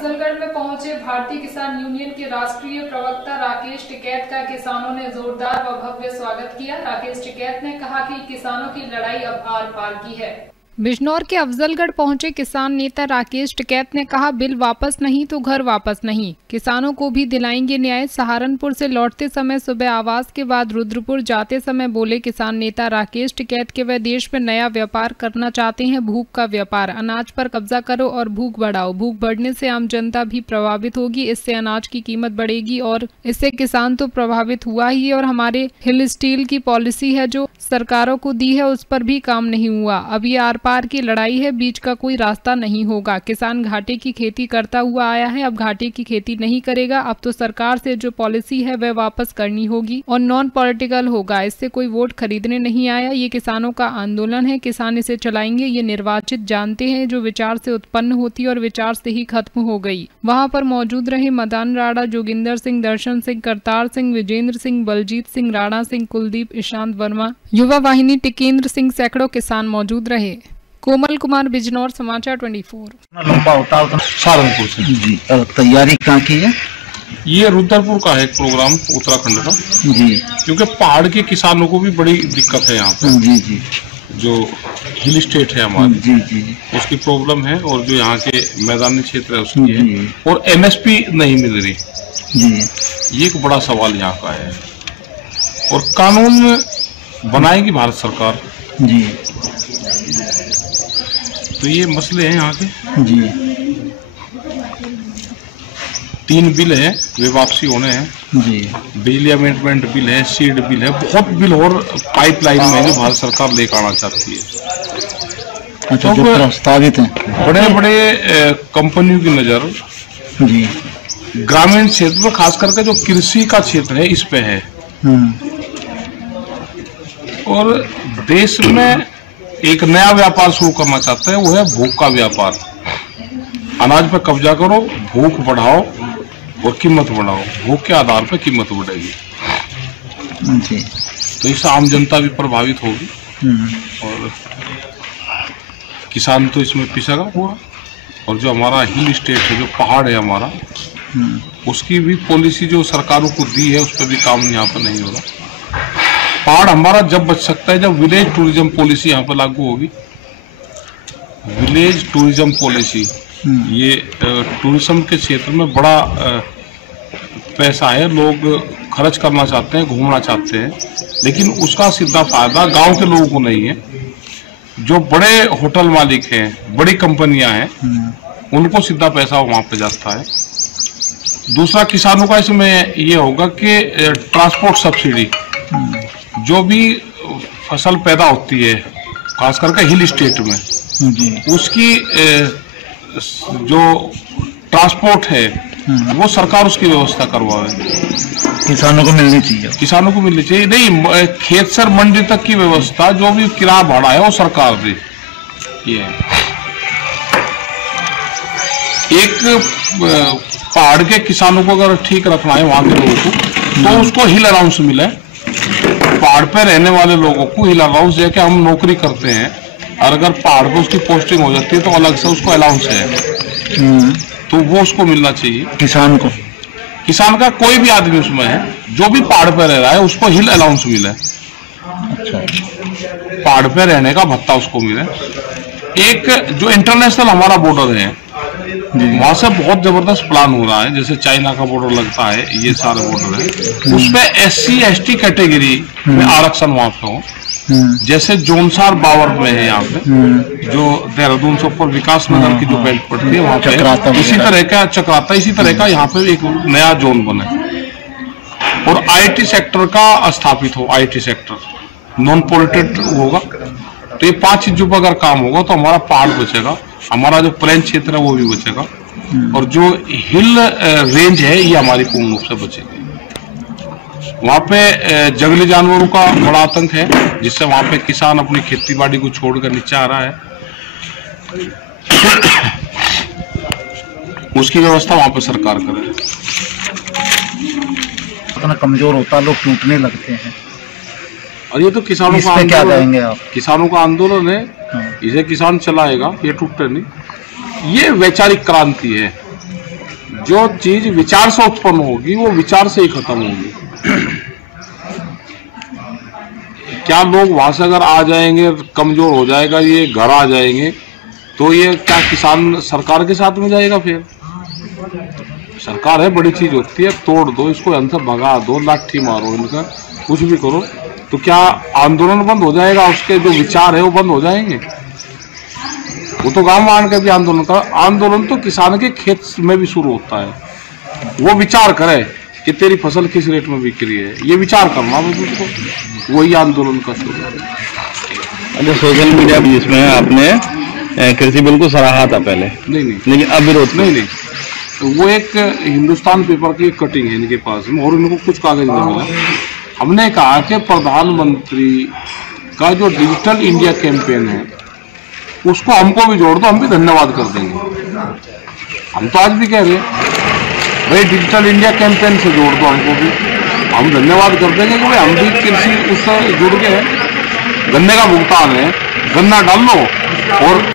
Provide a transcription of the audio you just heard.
अफजलगढ़ में पहुंचे भारतीय किसान यूनियन के राष्ट्रीय प्रवक्ता राकेश टिकैत का किसानों ने जोरदार व भव्य स्वागत किया। राकेश टिकैत ने कहा कि किसानों की लड़ाई अब आर पार की है। बिजनौर के अफजलगढ़ पहुंचे किसान नेता राकेश टिकैत ने कहा, बिल वापस नहीं तो घर वापस नहीं, किसानों को भी दिलाएंगे न्याय। सहारनपुर से लौटते समय सुबह आवास के बाद रुद्रपुर जाते समय बोले किसान नेता राकेश टिकैत के वह देश में नया व्यापार करना चाहते हैं, भूख का व्यापार। अनाज पर कब्जा करो और भूख बढ़ाओ। भूख बढ़ने से आम जनता भी प्रभावित होगी, इससे अनाज की कीमत बढ़ेगी और इससे किसान तो प्रभावित हुआ ही, और हमारे हिल स्टील की पॉलिसी है जो सरकारों को दी है उस पर भी काम नहीं हुआ। अब ये आर पार की लड़ाई है, बीच का कोई रास्ता नहीं होगा। किसान घाटे की खेती करता हुआ आया है, अब घाटे की खेती नहीं करेगा। अब तो सरकार से जो पॉलिसी है वह वापस करनी होगी और नॉन पॉलिटिकल होगा। इससे कोई वोट खरीदने नहीं आया, ये किसानों का आंदोलन है, किसान इसे चलाएंगे। ये निर्वाचित जानते हैं जो विचार से उत्पन्न होती और विचार से ही खत्म हो गई। वहाँ पर मौजूद रहे मदान राणा, जोगिंदर सिंह, दर्शन सिंह, करतार सिंह, विजेंद्र सिंह, बलजीत सिंह, राणा सिंह, कुलदीप, ईशांत वर्मा, युवा वाहिनी टिकेंद्र सिंह, सैकड़ों किसान मौजूद रहे। कोमल कुमार, बिजनौर, समाचार 24। लंबा होता है सहारनपुर से जी। तैयारी कहाँ की है? ये रुद्रपुर का है प्रोग्राम, उत्तराखंड का जी। क्योंकि पहाड़ के किसानों को भी बड़ी दिक्कत है यहाँ पे। जी जी। जो हिल स्टेट है हमारी, जी जी, उसकी प्रॉब्लम है, और जो यहाँ के मैदानी क्षेत्र है उसकी है, और एमएसपी नहीं मिल रही जी। ये एक बड़ा सवाल यहाँ का है। और कानून बनाएगी भारत सरकार जी। तो ये मसले हैं यहाँ के जी। 3 बिल है, वे वापसी होने हैं जी। बिजली अमेंडमेंट बिल है, सीड बिल है, बहुत बिल और पाइपलाइन में जो भारत सरकार लेकर आना चाहती है। अच्छा, जो प्रस्तावित हैं बड़े बड़े कंपनियों की नजर जी ग्रामीण क्षेत्र में, खास करके जो कृषि का क्षेत्र है इस पे है। और देश में एक नया व्यापार शुरू करना चाहते हैं, वो है भूख का व्यापार। अनाज पर कब्जा करो, भूख बढ़ाओ और कीमत बढ़ाओ। भूख के आधार पर कीमत बढ़ेगी जी। तो इससे आम जनता भी प्रभावित होगी और किसान तो इसमें पिसेगा हुआ। और जो हमारा हिल स्टेट है, जो पहाड़ है हमारा, उसकी भी पॉलिसी जो सरकारों को दी है उस पर भी काम यहाँ पर नहीं हो रहा। पहाड़ हमारा जब बच सकता है जब विलेज टूरिज्म पॉलिसी यहाँ पर लागू होगी। विलेज टूरिज्म पॉलिसी, ये टूरिज्म के क्षेत्र में बड़ा पैसा है, लोग खर्च करना चाहते हैं, घूमना चाहते हैं, लेकिन उसका सीधा फायदा गांव के लोगों को नहीं है। जो बड़े होटल मालिक हैं, बड़ी कंपनियां हैं, उनको सीधा पैसा वहां पे जाता है। दूसरा, किसानों का इसमें ये होगा कि ट्रांसपोर्ट सब्सिडी, जो भी फसल पैदा होती है खास करके हिल स्टेट में, उसकी जो ट्रांसपोर्ट है वो सरकार उसकी व्यवस्था करवाए। किसानों को मिलनी चाहिए, किसानों को मिलनी चाहिए। नहीं, खेत से मंडी तक की व्यवस्था, जो भी किराया भाड़ा है वो सरकार दे। ये एक पहाड़ के किसानों को अगर ठीक रखना है वहां के लोगों को, तो उसको हिल अलाउंस मिले। पहाड़ पे रहने वाले लोगों को हिल अलाउंस है कि हम नौकरी करते हैं, और अगर पहाड़ पे उसकी पोस्टिंग हो जाती है तो अलग से उसको अलाउंस है, तो वो उसको मिलना चाहिए। किसान को, किसान का कोई भी आदमी उसमें है जो भी पहाड़ पे रह रहा है उसको हिल अलाउंस मिले। अच्छा, पहाड़ पे रहने का भत्ता उसको मिले। एक जो इंटरनेशनल हमारा बॉर्डर है, वहां से बहुत जबरदस्त प्लान हो रहा है, जैसे चाइना का बॉर्डर लगता है, ये सारे बॉर्डर है, उसपे SC ST कैटेगरी में आरक्षण वहां पे हो। जैसे जोनसार बावर में है यहाँ पे, जो देहरादून से ऊपर विकास नगर की जो बेल्ट पड़ती है वहां पे इसी तरह का चक्राता, इसी तरह का यहाँ पे एक नया जोन बने। और IT सेक्टर का स्थापित हो, IT सेक्टर नॉन पोल्यूटेड होगा। तो ये 5 चीजों पर अगर काम होगा तो हमारा पहाड़ बचेगा, हमारा जो प्लेन क्षेत्र है वो भी बचेगा, और जो हिल रेंज है ये हमारी पूर्ण रूप से बचेगी। वहाँ पे जंगली जानवरों का बड़ा आतंक है, जिससे वहाँ पे किसान अपनी खेती बाड़ी को छोड़कर नीचे आ रहा है। उसकी व्यवस्था वहाँ पे सरकार करे। इतना कमजोर होता है, लोग टूटने लगते हैं। और ये तो किसानों का क्या कहेंगे आप? किसानों का आंदोलन है, इसे किसान चलाएगा, ये टूटते नहीं। ये वैचारिक क्रांति है। जो चीज विचार से उत्पन्न होगी वो विचार से ही खत्म होगी। क्या लोग वहां से अगर आ जाएंगे, कमजोर हो जाएगा, ये घर आ जाएंगे, तो ये क्या किसान सरकार के साथ में जाएगा? फिर सरकार है, बड़ी चीज होती है, तोड़ दो इसको, अंदर भगा दो, लाठी मारो इनका, कुछ भी करो, तो क्या आंदोलन बंद हो जाएगा? उसके जो विचार है वो बंद हो जाएंगे? वो तो गांव मान के भी आंदोलन का, आंदोलन तो किसान के खेत में भी शुरू होता है। वो विचार करे कि तेरी फसल किस रेट में बिक रही है, ये विचार करना उसको, वही आंदोलन का शुरू है। अच्छा, सोशल मीडिया जिसमें आपने कृषि बिल को सराहा था पहले, नहीं लेकिन अब विरोध नहीं, वो एक हिंदुस्तान पेपर की एक कटिंग है इनके पास में, और इनको कुछ कागज नहीं मिला। हमने कहा कि प्रधानमंत्री का जो डिजिटल इंडिया कैंपेन है उसको हमको भी जोड़ दो, हम भी धन्यवाद कर देंगे। हम तो आज भी कह रहे हैं भाई डिजिटल इंडिया कैंपेन से जोड़ दो हमको भी, हम धन्यवाद कर देंगे कि भाई हम भी कृषि उससे जुड़ गए हैं। गन्ने का भुगतान है, गन्ना डाल लो और